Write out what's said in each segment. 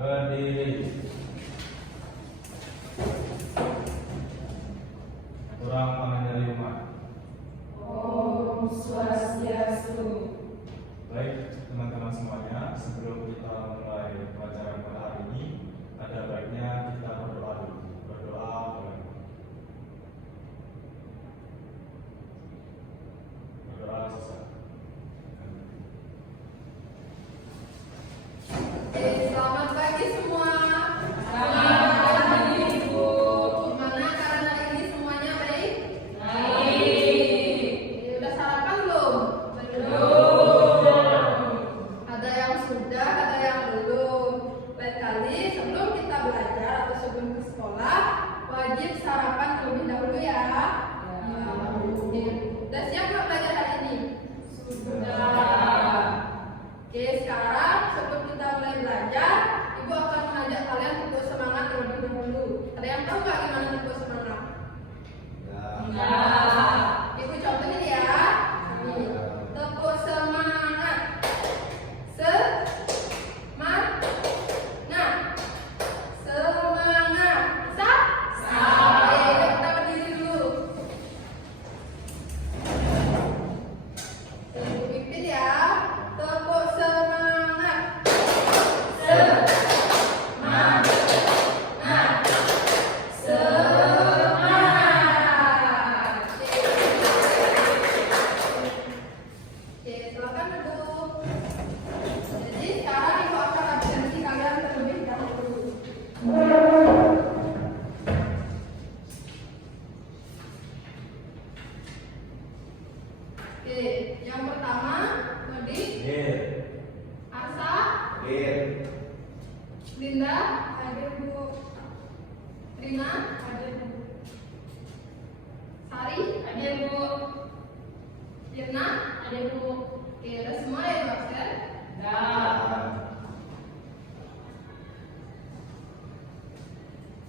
Berdiri. Kurang tangan dari rumah. Om Swastiastu. Baik teman-teman semuanya, sebelum kita mulai pelajaran pada hari ini, ada baiknya kita berdoa dulu. Berdoa boleh. Berdoa sesaat. Selamat pagi semua. Selamat pagi, Ibu. Gimana kalian hari ini semuanya baik? Baik. Udah sarapan belum? Belum. Ada yang sudah, ada yang belum. Lain kali sebelum kita belajar atau sebelum ke sekolah, wajib sarapan terlebih dahulu ya. Udah siap nggak belajar hari ini? Sudah. Oke, sekarang sebelum kita mulai belajar, Ibu akan mengajak kalian untuk semangat terlebih dahulu. Ada yang tahu nggak gimana untuk semangat? Enggak. Ibu contohnya ya. Nih, tepuk semangat. Semangat. Semangat. Oke, kita berdiri dulu. Ibu pimpin ya. Tepuk semangat. Semangat. Semangat. Oke, silakan duduk. Jadi sekarang Ibu akan absensi kalian terlebih dahulu. Oke, yang pertama, Nodi, Hadir. Arsa, Hadir. Linda, hadir Bu. Rina, hadir Bu. Sari, hadir Bu. Irna, hadir Bu. Oke, udah semua ya Bu absen? Enggak.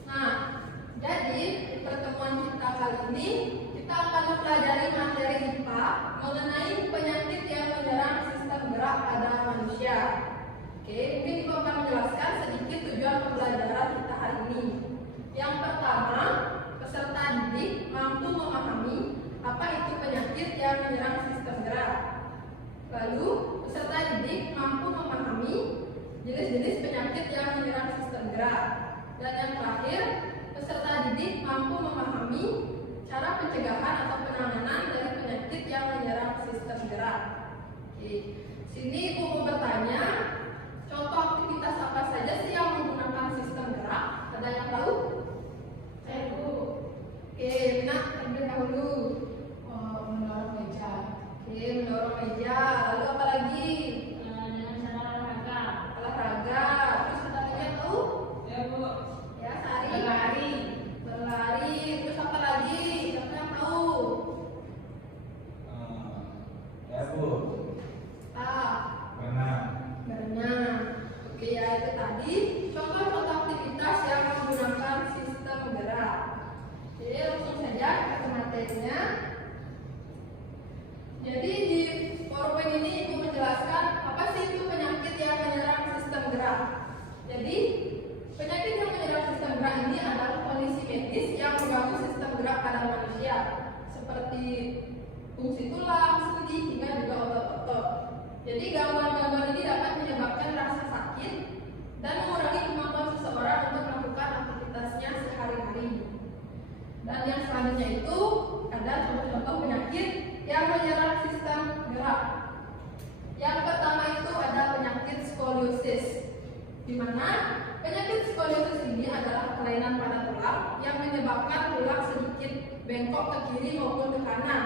Nah, jadi di pertemuan kita kali ini kita akan mempelajari materi IPA mengenai penyakit yang menyerang sistem gerak pada manusia. Oke, mungkin Ibu akan menjelaskan sedikit tujuan pembelajaran kita hari ini. Yang pertama, peserta didik mampu memahami apa itu penyakit yang menyerang sistem gerak. Lalu, peserta didik mampu memahami jenis-jenis penyakit yang menyerang sistem gerak. Dan yang terakhir, peserta didik mampu memahami cara pencegahan atau penanganan dari penyakit yang menyerang sistem gerak. Oke, sini Ibu mau bertanya, contoh aktivitas apa saja sih yang menggunakan sistem gerak? Ada yang tahu? Saya Bu. Oke, Rina terlebih dahulu. Mendorong meja. Oke, mendorong meja. Lalu apa lagi? Dengan cara olahraga. Olahraga. Terus ada lagi yang tahu? Ya Bu. Ya, Sari. Berlari. Berlari. Terus apa lagi? Siapa yang tahu? Ya Bu. Ah, Berenang. berenang. Oke, ya itu tadi contoh-contoh aktivitas yang menggunakan sistem gerak. Jadi langsung saja kita ke materinya. Jadi di PowerPoint ini Ibu menjelaskan apa sih itu penyakit yang menyerang sistem gerak. Jadi penyakit yang menyerang sistem gerak ini adalah kondisi medis yang mengganggu sistem gerak pada manusia, seperti fungsi tulang, sendi, hingga juga otot-otot. Jadi gangguan-gangguan ini dapat menyebabkan rasa sakit dan mengurangi kemampuan seseorang untuk melakukan aktivitasnya sehari-hari. Dan yang selanjutnya itu ada contoh-contoh penyakit yang menyerang sistem gerak. Yang pertama itu ada penyakit skoliosis, di mana penyakit skoliosis ini adalah kelainan pada tulang yang menyebabkan tulang sedikit bengkok ke kiri maupun ke kanan.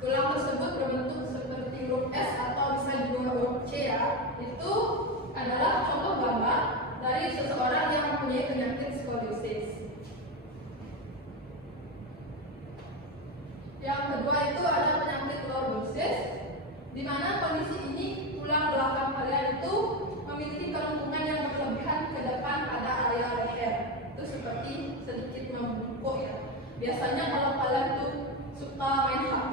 Tulang tersebut berbentuk seperti huruf S atau bisa juga huruf C ya. Itu adalah contoh gambar dari seseorang yang mempunyai penyakit skoliosis. Yang kedua itu ada penyakit lordosis, di mana kondisi ini tulang belakang kalian itu memiliki kelengkungan yang berlebihan ke depan pada area leher. Itu seperti sedikit membungkuk ya. Biasanya kalau kalian tuh suka main HP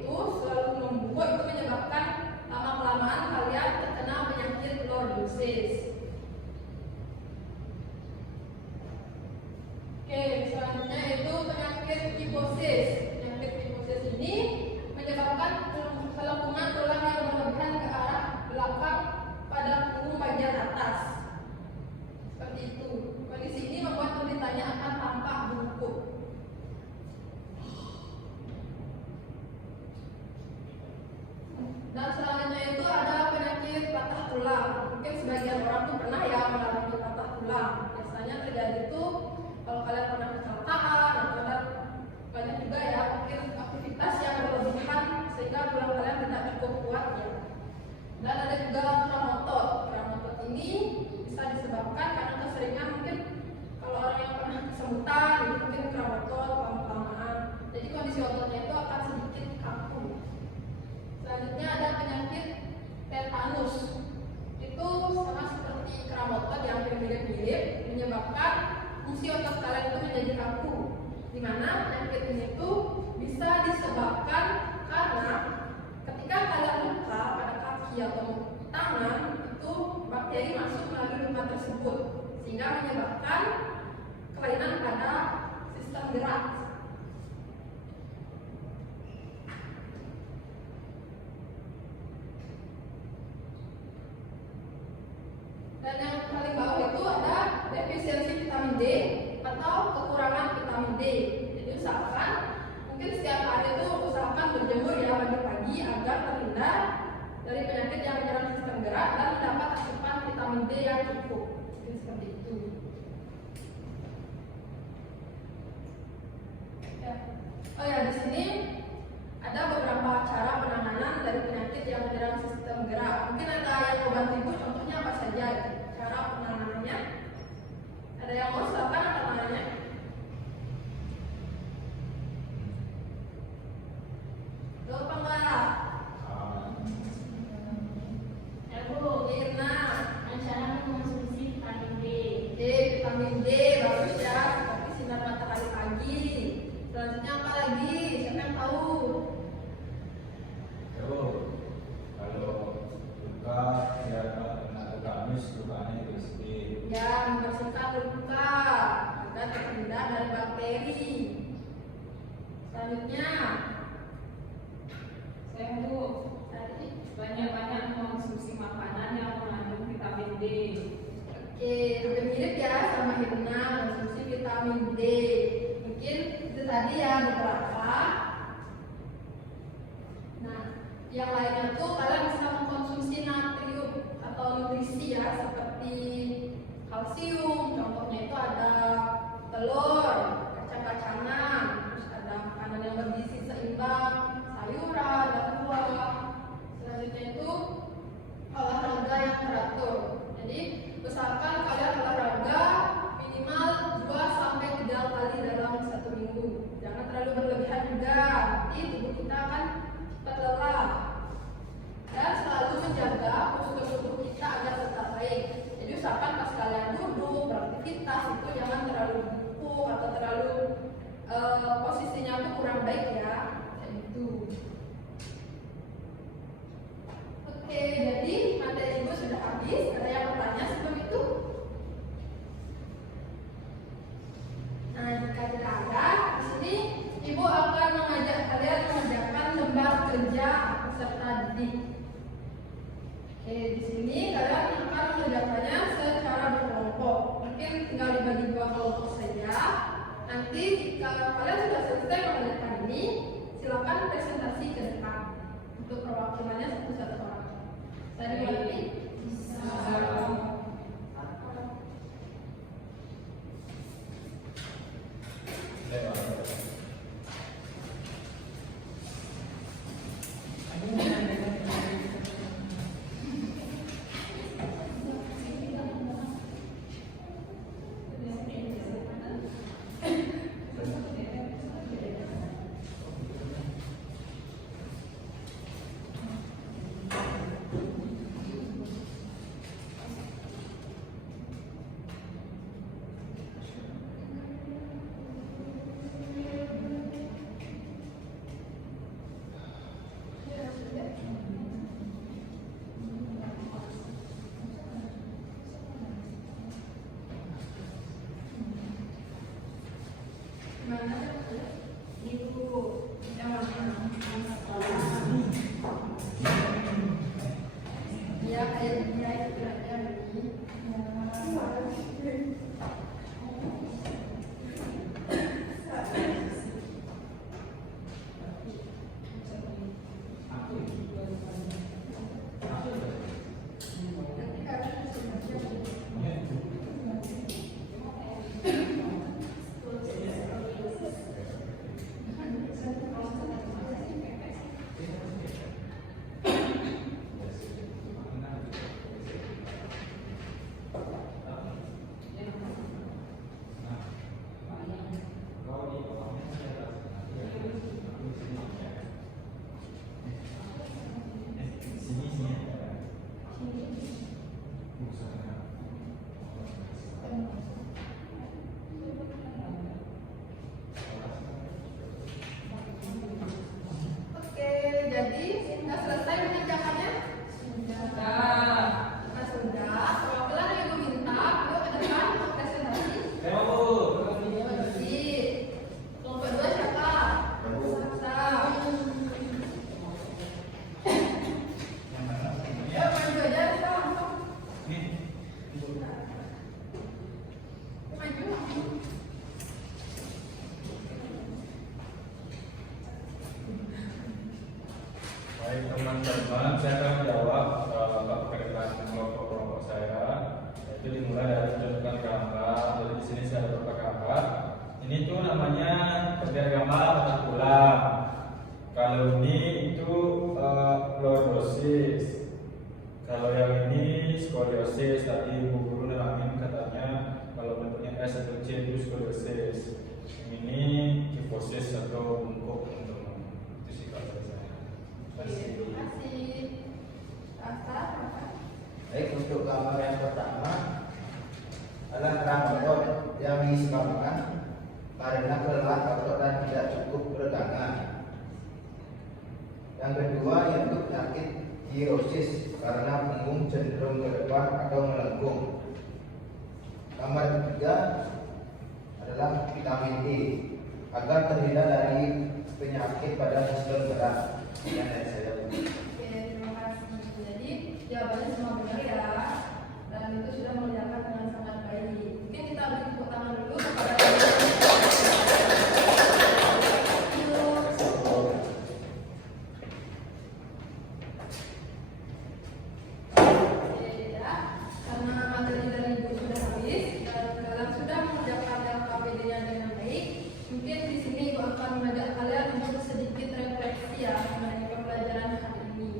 itu selalu membungkuk, itu menyebabkan lama-kelamaan kalian terkena penyakit lordosis. penyakit kifosis. Penyakit kifosis ini menyebabkan kelengkungan tulang yang berlebihan ke arah belakang pada punggung bagian atas. Seperti itu. Kondisi ini membuat penderitanya akan tampak bungkuk. Dan selanjutnya itu ada penyakit patah tulang. Mungkin sebagian orang tuh pernah ya mengalami patah tulang. Biasanya terjadi itu kalau kalian pernah kecelakaan atau banyak juga ya mungkin aktivitas yang berlebihan sehingga tulang kalian tidak cukup kuat ya. Dan ada juga tulang otot. Tulang otot ini bisa disebabkan karena keseringan mungkin kalau orang yang pernah kesemutan itu mungkin tulang otot lama-lamaan. Jadi kondisi ototnya itu akan sedikit kaku. Selanjutnya ada penyakit tetanus. Itu sama seperti kram otot yang mirip-mirip menyebabkan fungsi otot kalian itu menjadi kaku. Di mana penyakit ini itu bisa disebabkan karena ketika kalian luka pada kaki atau tangan itu bakteri masuk melalui luka tersebut sehingga menyebabkan kelainan pada sistem gerak. Dan yang paling bawah itu ada defisiensi vitamin D atau kekurangan vitamin D. Jadi usahakan mungkin setiap hari itu usahakan berjemur ya pagi-pagi agar terhindar dari penyakit yang menyerang sistem gerak dan mendapat asupan vitamin D yang cukup. Mungkin seperti itu. Ya. Oh ya, di sini ada beberapa cara penanganan dari penyakit yang menyerang sistem gerak. Mungkin ada yang obat ibu, contohnya apa saja cara penanganannya? Ada yang mau silakan penanganannya? Loh, apa enggak? Ya Bu, Mirna. cara mengkonsumsi vitamin D. Vitamin D bagus ya, seperti sinar matahari pagi. Selanjutnya apa lagi? Siapa yang tahu? Kalau luka ya gamis lukanya itu sedikit. Ya, membersihkan luka agar terhindar dari bakteri. Selanjutnya, Saya Bu, tadi banyak-banyak mengkonsumsi makanan yang mengandung vitamin D. oke, hampir mirip ya sama Hirna konsumsi vitamin D. Mungkin itu tadi ya beberapa. Nah, yang lainnya tuh kalian bisa mengkonsumsi natrium atau nutrisi ya seperti kalsium. Contohnya itu ada telur, kacang-kacangan, terus ada makanan yang bergizi seimbang, sayuran, dan buah. Selanjutnya itu olahraga yang teratur. Jadi usahakan kalian olahraga minimal 2-3 kali dalam 1 minggu. Jangan terlalu berlebihan juga, nanti tubuh kita akan cepat lelah. Dan selalu menjaga postur tubuh kita agar tetap baik. Jadi usahakan pas kalian duduk beraktivitas itu jangan terlalu bungkuk atau terlalu posisinya tuh kurang baik ya. Kayak gitu. Oke, jadi materi ibu sudah habis. Ada yang bertanya sebelum itu? Nah, jika tidak ada, di sini ibu akan mengajak kalian mengerjakan lembar kerja peserta didik. Oke, di sini kalian akan mengerjakannya secara berkelompok. Mungkin tinggal dibagi 2 kelompok saja. Nanti jika kalian sudah selesai mengerjakan ini, silakan presentasi ke depan untuk perwakilannya satu-satu orang. Saya dimulai. Gimana? tunjukkan gambar. Jadi di sini saya ada beberapa gambar. Ini tuh namanya gambar otak tulang. Kalau ini itu lordosis. Kalau yang ini skoliosis. Tadi Bu Guru nerangin katanya kalau bentuknya S atau C itu skoliosis. Ini kifosis atau bungkuk teman-teman. Itu sih kalau saya. Terima kasih. Rasa. Baik, untuk gambar yang pertama adalah kerang otot yang disebabkan karena kelelahan otot dan tidak cukup peregangan. Yang kedua yaitu penyakit kirosis karena punggung cenderung ke depan atau melengkung. Gambar ketiga adalah vitamin D agar terhindar dari penyakit pada sistem gerak. Yang dari saya. Oke, terima kasih. Jadi jawabannya semua benar ya, dan itu sudah mengerjakan dengan sangat baik. Mungkin kita beri tepuk tangan dulu kepada karena materi dari Ibu sudah habis dan kalian sudah mengerjakan LKPD-nya dengan baik, mungkin di sini Ibu akan mengajak kalian untuk sedikit refleksi ya mengenai pembelajaran hari ini.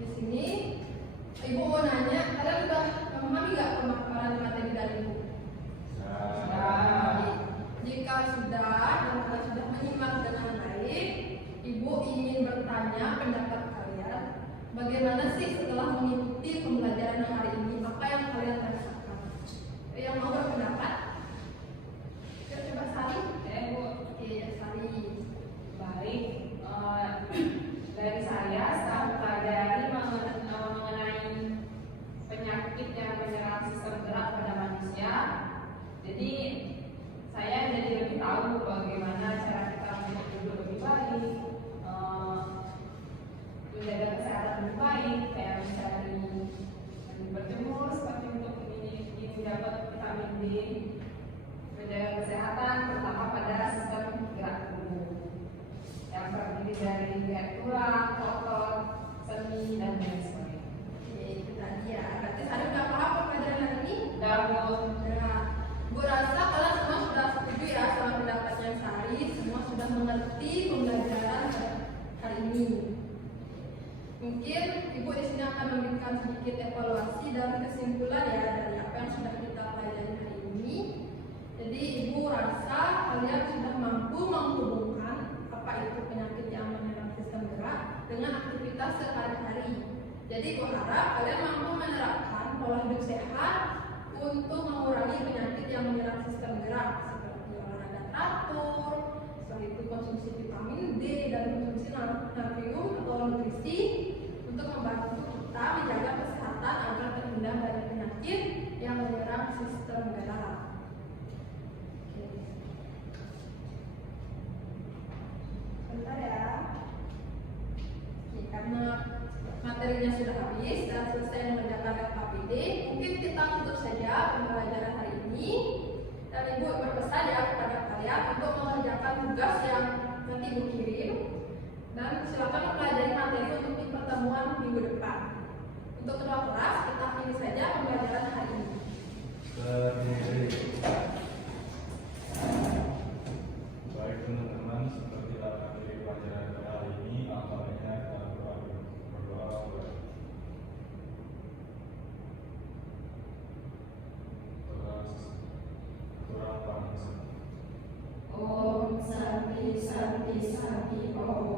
Di sini Ibu mau nanya, kalian sudah memahami nggak pemaparan materi dari Ibu? Sudah. Jika sudah dan kalian sudah menyimak dengan baik, Ibu ingin bertanya pendapat kalian. Bagaimana sih setelah mengikuti pembelajaran hari ini? Apa yang kalian rasakan? Yang mau berpendapat? Coba Sari. Bu. Oke, ya Sari. Baik, dari saya setelah mempelajari mengenai penyakit yang menyerang sistem gerak pada manusia, jadi saya jadi lebih tahu bagaimana cara kita untuk hidup lebih baik, menjaga kesehatan lebih baik, kayak mencari berjemur seperti untuk ini dapat vitamin D, menjaga kesehatan terutama pada sistem gerak tubuh yang terdiri dari tulang, otot, sendi, dan lain sebagainya. Oke, itu tadi ya. Berarti Sari udah paham pembelajaran hari ini? Dan Nah, Bu rasa kalian semua sudah setuju ya sama pendapatnya Sari, semua sudah mengerti pembelajaran hari ini. Mungkin Ibu di sini akan memberikan sedikit evaluasi dan kesimpulan ya dari apa yang sudah kita pelajari hari ini. Jadi Ibu rasa kalian sudah mampu menghubungkan apa itu penyakit yang menyerang sistem gerak dengan aktivitas sehari-hari. Jadi Ibu harap kalian mampu menerapkan pola hidup sehat untuk mengurangi penyakit yang menyerang sistem gerak seperti olahraga teratur, seperti itu konsumsi vitamin D dan konsumsi natrium atau nutrisi untuk membantu kita menjaga kesehatan agar terhindar dari penyakit yang menyerang sistem gerak. Oke. Bentar ya. Oke, karena materinya sudah habis dan selesai mengerjakan LKPD, mungkin kita tutup saja pembelajaran hari ini. Dan Ibu berpesan ya kepada kalian untuk mengerjakan tugas yang nanti Ibu kirim. Dan silakan mempelajari materi untuk di pertemuan minggu depan. Untuk kedua kelas, kita akhiri saja pembelajaran hari ini. Baik teman-teman, seperti materi pelajaran hari ini, awalnya kita berdoa. Om Santi Santi Santi Om.